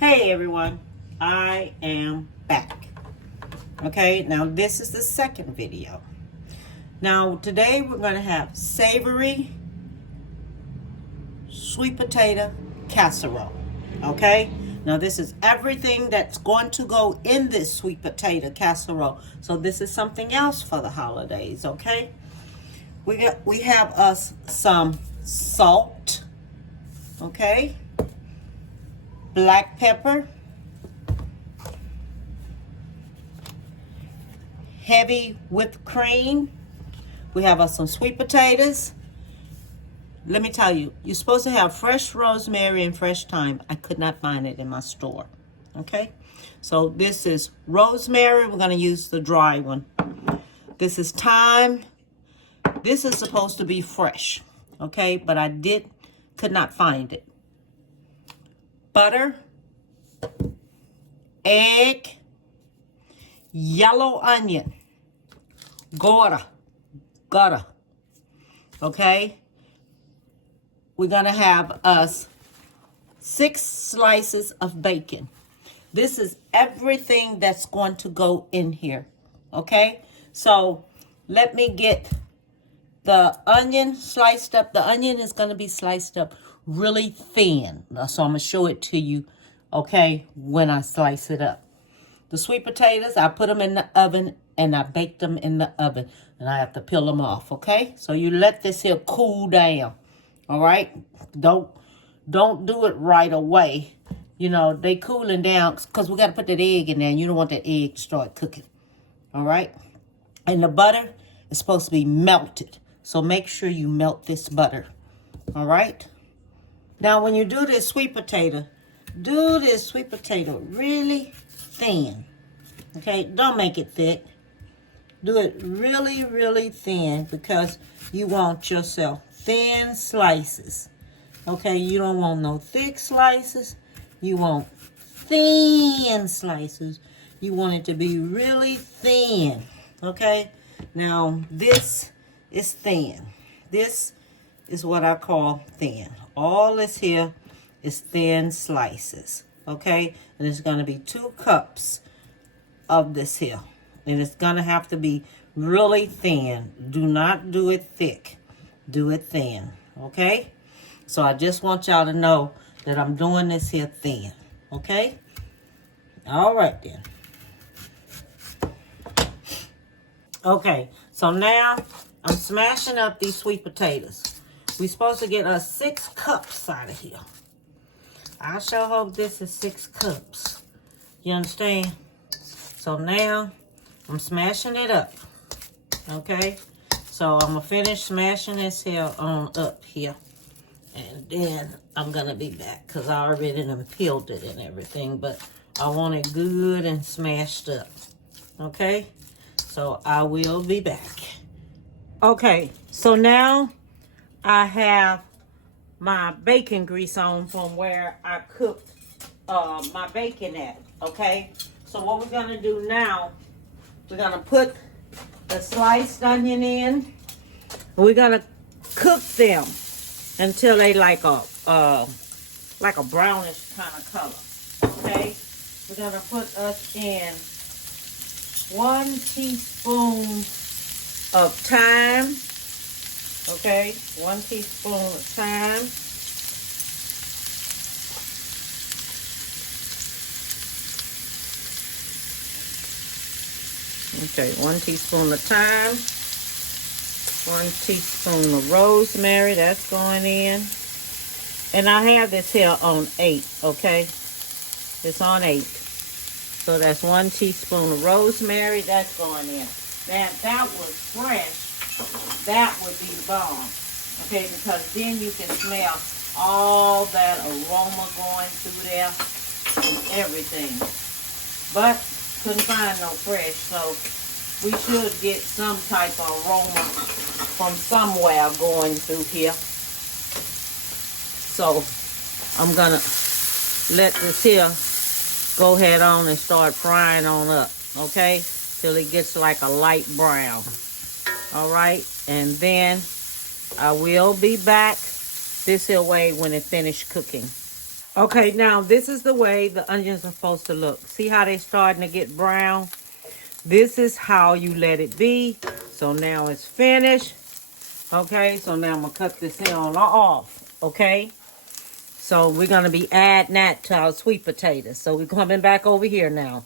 Hey everyone, I am back. Okay, now this is the second video. Now today we're going to have savory sweet potato casserole. Okay, now this is everything that's going to go in this sweet potato casserole. So this is something else for the holidays. Okay, we have us some salt. Okay, black pepper, heavy whipped cream. We have us some sweet potatoes. Let me tell you, you're supposed to have fresh rosemary and fresh thyme. I could not find it in my store. Okay, so this is rosemary. We're going to use the dry one. This is thyme. This is supposed to be fresh. Okay, but I could not find it. Butter, egg, yellow onion, gutter. Okay, we're gonna have us 6 slices of bacon. This is everything that's going to go in here. Okay, so let me get the onion sliced up. The onion is going to be sliced up really thin. So I'm going to show it to you, okay, when I slice it up. The sweet potatoes, I put them in the oven and I bake them in the oven. And I have to peel them off, okay? So you let this here cool down, all right? Don't do it right away. You know, they cooling down because we got to put that egg in there. And you don't want that egg to start cooking, all right? And the butter is supposed to be melted. So make sure you melt this butter, all right? Now, when you do this sweet potato really thin, okay? Don't make it thick. Do it really, really thin because you want yourself thin slices, okay? You don't want no thick slices. You want thin slices. You want it to be really thin, okay? Now, this is thin. This is what I call thin. All this here is thin slices, okay? And it's going to be 2 cups of this here. And it's going to have to be really thin. Do not do it thick. Do it thin, okay? So I just want y'all to know that I'm doing this here thin, okay? All right then. Okay, so now I'm smashing up these sweet potatoes. We're supposed to get us 6 cups out of here. I sure hope this is 6 cups. You understand? So now I'm smashing it up. Okay? So I'm going to finish smashing this here on up here. And then I'm going to be back because I already done peeled it and everything. But I want it good and smashed up. Okay? So I will be back. Okay, so now I have my bacon grease on from where I cooked my bacon at, okay? So what we're gonna do now, we're gonna put the sliced onion in. We're gonna cook them until they like a brownish kind of color, okay? We're gonna put us in 1 teaspoon of thyme, okay? 1 teaspoon of thyme. Okay, 1 teaspoon of thyme. 1 teaspoon of rosemary, that's going in. And I have this here on 8, okay? It's on 8. So that's 1 teaspoon of rosemary, that's going in. Now, if that was fresh, that would be the bomb. Okay, because then you can smell all that aroma going through there and everything. But couldn't find no fresh, so we should get some type of aroma from somewhere going through here. So I'm gonna let this here go ahead on and start frying on up, okay? Till it gets like a light brown. All right, and then I will be back this here way when it finished cooking. Okay, now this is the way the onions are supposed to look. See how they're starting to get brown? This is how you let it be. So now it's finished. Okay, so now I'm going to cut this here on off. Okay? So we're going to be adding that to our sweet potatoes. So we're coming back over here now.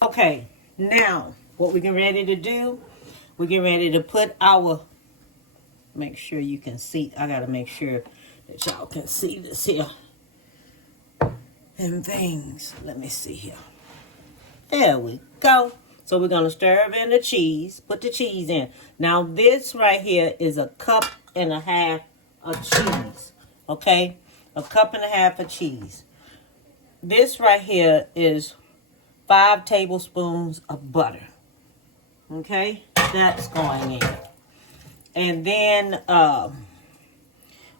Okay, now what we're getting ready to do, we're getting ready to put our, make sure you can see, I got to make sure that y'all can see this here. And things, let me see here. There we go. So we're going to stir in the cheese, put the cheese in. Now this right here is a cup and a half of cheese, okay? A cup and a half of cheese. This right here is 5 tablespoons of butter. Okay, that's going in. And then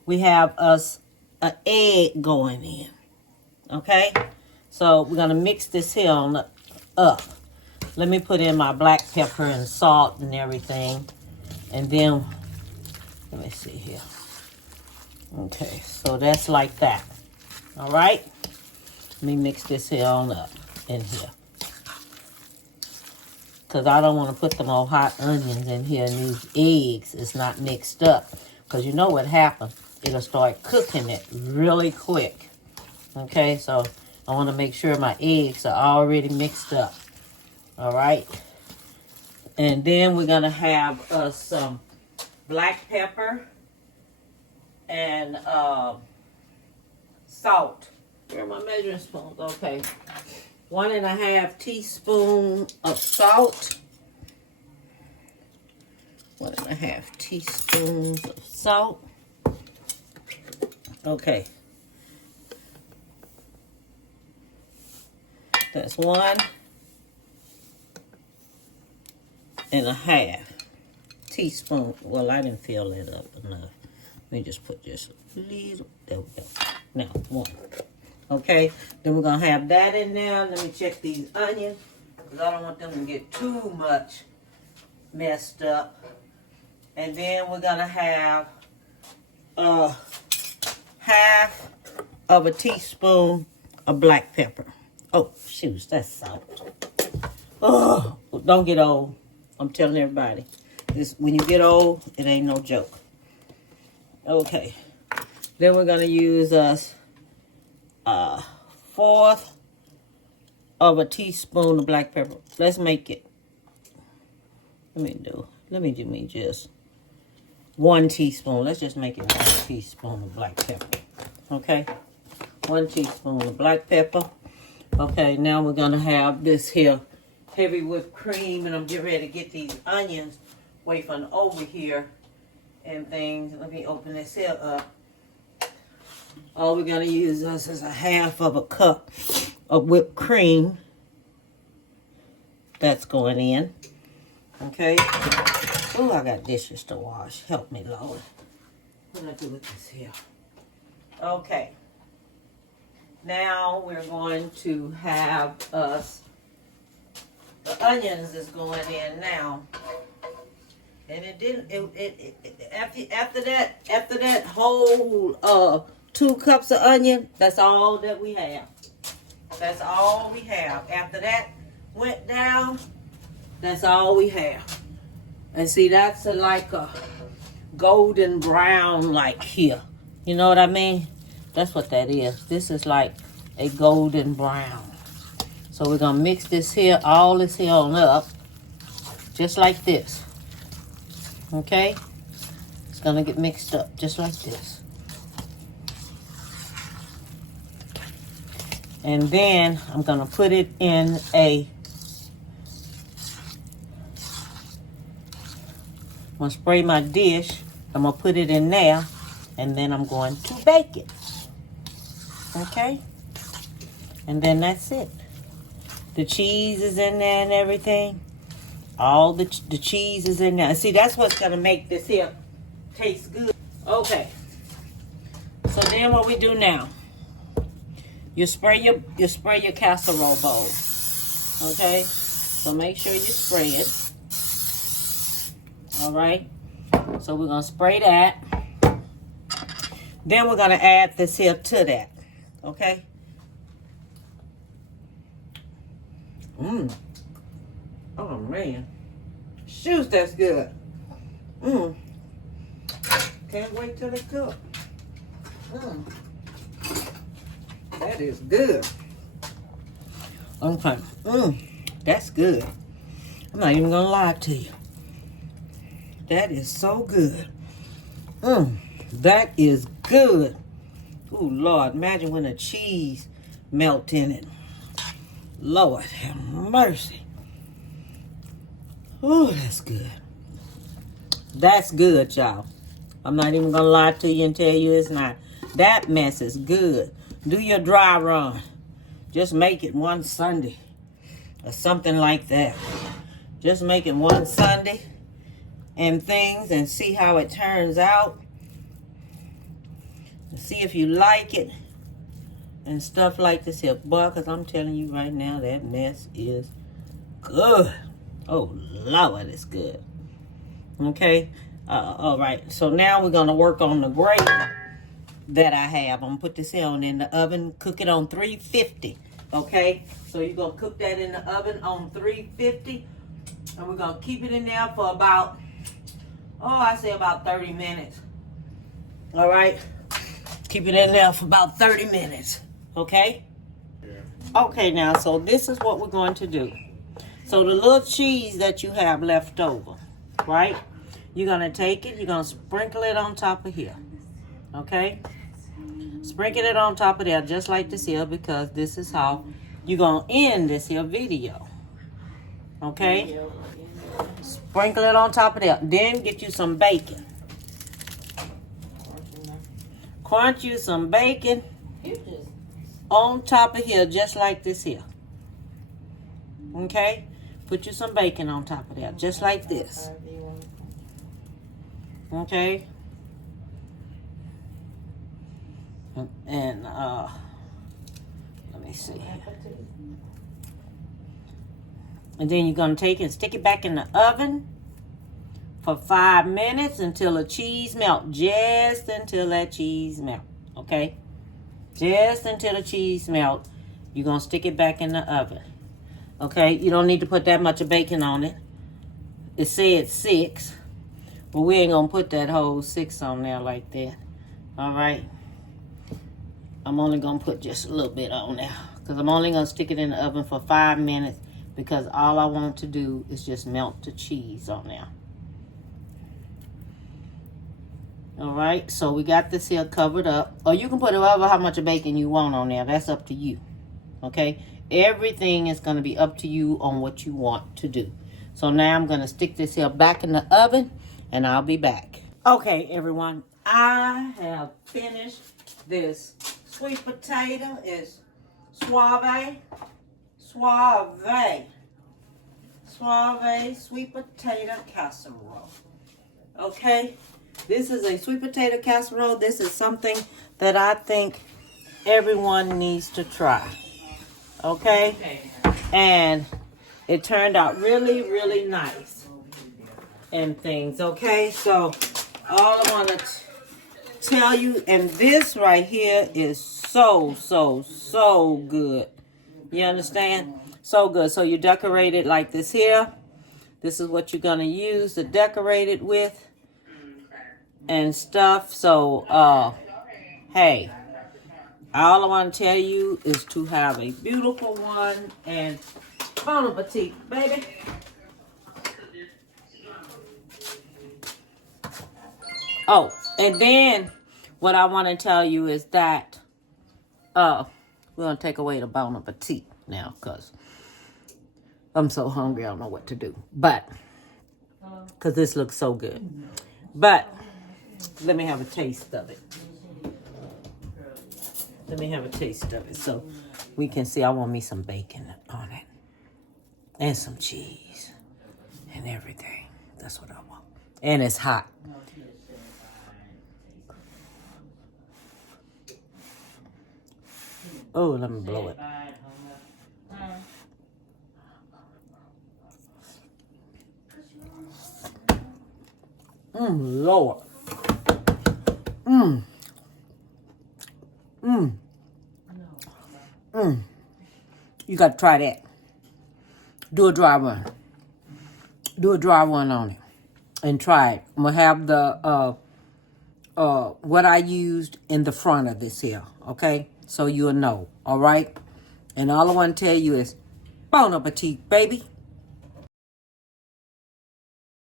we have us an egg going in. Okay, so we're gonna mix this here on up. Let me put in my black pepper and salt and everything. And then, let me see here. Okay, so that's like that. All right, let me mix this here on up in here. Because I don't want to put them old hot onions in here and these eggs is not mixed up. Because you know what happens. It'll start cooking it really quick. Okay, so I want to make sure my eggs are already mixed up. All right. And then we're going to have some black pepper and salt. Where are my measuring spoons? Okay. 1.5 teaspoons of salt. 1.5 teaspoons of salt. Okay. That's 1.5 teaspoons. Well, I didn't fill it up enough. Let me just put just a little. There we go. Now, 1. Okay, then we're going to have that in there. Let me check these onions because I don't want them to get too much messed up. And then we're going to have 1/2 of a teaspoon of black pepper. Oh, shoot, that's salt. Oh, don't get old. I'm telling everybody. When you get old, it ain't no joke. Okay, then we're going to use us 1/4 of a teaspoon of black pepper. Let's make it. Let me do just 1 teaspoon. Let's just make it 1 teaspoon of black pepper. Okay, 1 teaspoon of black pepper. Okay, now we're gonna have this here heavy whipped cream, and I'm getting ready to get these onions wafting over here and things. Let me open this here up. All we're going to use is 1/2 of a cup of whipped cream. That's going in. Okay. Oh, I got dishes to wash. Help me, Lord. What do I do with this here? Okay. Now we're going to have us, the onions is going in now. And it didn't, after that whole 2 cups of onion, that's all that we have. That's all we have. After that went down, that's all we have. And see, that's like a golden brown like here. You know what I mean? That's what that is. This is like a golden brown. So we're going to mix this here, all this here on up, just like this. Okay? It's going to get mixed up just like this. And then I'm going to put it in I'm going to spray my dish. I'm going to put it in there. And then I'm going to bake it. Okay? And then that's it. The cheese is in there and everything. All the cheese is in there. See, that's what's going to make this here taste good. Okay. So then what we do now. You spray your casserole bowl. Okay? So make sure you spray it. Alright? So we're going to spray that. Then we're going to add this here to that. Okay? Oh, man. Shoot, that's good. Can't wait till they cook. That is good. Okay. That's good. I'm not even gonna lie to you. That is so good. That is good. Oh, Lord, imagine when the cheese melt in it. Lord have mercy. Oh, that's good. That's good, y'all. I'm not even gonna lie to you and tell you it's not. That mess is good. Do your dry run. Just make it one Sunday or something like that. Just make it one Sunday and things and see how it turns out. See if you like it and stuff like this here. Boy, because I'm telling you right now, that mess is good. Oh, Lord, it's good. Okay? All right. So now we're going to work on the gravy that I have. I'm going to put this here on in the oven. Cook it on 350. Okay? So you're going to cook that in the oven on 350. And we're going to keep it in there for about, I say about 30 minutes. All right? Keep it in there for about 30 minutes. Okay? Okay, now, so this is what we're going to do. So the little cheese that you have left over, right? You're going to take it. You're going to sprinkle it on top of here. Okay? Sprinkle it on top of there just like this here because this is how you're going to end this here video. Okay? Sprinkle it on top of there. Then get you some bacon. Crunch you some bacon on top of here just like this here. Okay? Put you some bacon on top of there just like this. Okay? And let me see. And then you're going to take it and stick it back in the oven for 5 minutes until the cheese melt. Just until that cheese melt. Okay? Just until the cheese melt. You're going to stick it back in the oven. Okay? You don't need to put that much of bacon on it. It said 6. But we ain't going to put that whole 6 on there like that. Alright? I'm only going to put just a little bit on there. Because I'm only going to stick it in the oven for 5 minutes. Because all I want to do is just melt the cheese on there. Alright, so we got this here covered up. Or you can put however how much of bacon you want on there. That's up to you. Okay? Everything is going to be up to you on what you want to do. So now I'm going to stick this here back in the oven. And I'll be back. Okay, everyone. I have finished this sweet potato. It's Savory sweet potato casserole. Okay? This is a sweet potato casserole. This is something that I think everyone needs to try. Okay? And it turned out really, really nice. And things, okay? So, all I want to tell you, and this right here is so good. You understand? So good. So, you decorate it like this here. This is what you're going to use to decorate it with. And stuff. So, hey. All I want to tell you is to have a beautiful one. And bon appetit, baby. Oh, and then what I want to tell you is that we're going to take away the bon appetit now because I'm so hungry I don't know what to do. But, because this looks so good. But, let me have a taste of it. Let me have a taste of it so we can see. I want me some bacon on it. And some cheese. And everything. That's what I want. And it's hot. Oh, let me blow it. Lord. You got to try that. Do a dry run. Do a dry run on it. And try it. I'm going to have the what I used in the front of this here. Okay? So you'll know. All right? And all I want to tell you is, bon appetit, baby.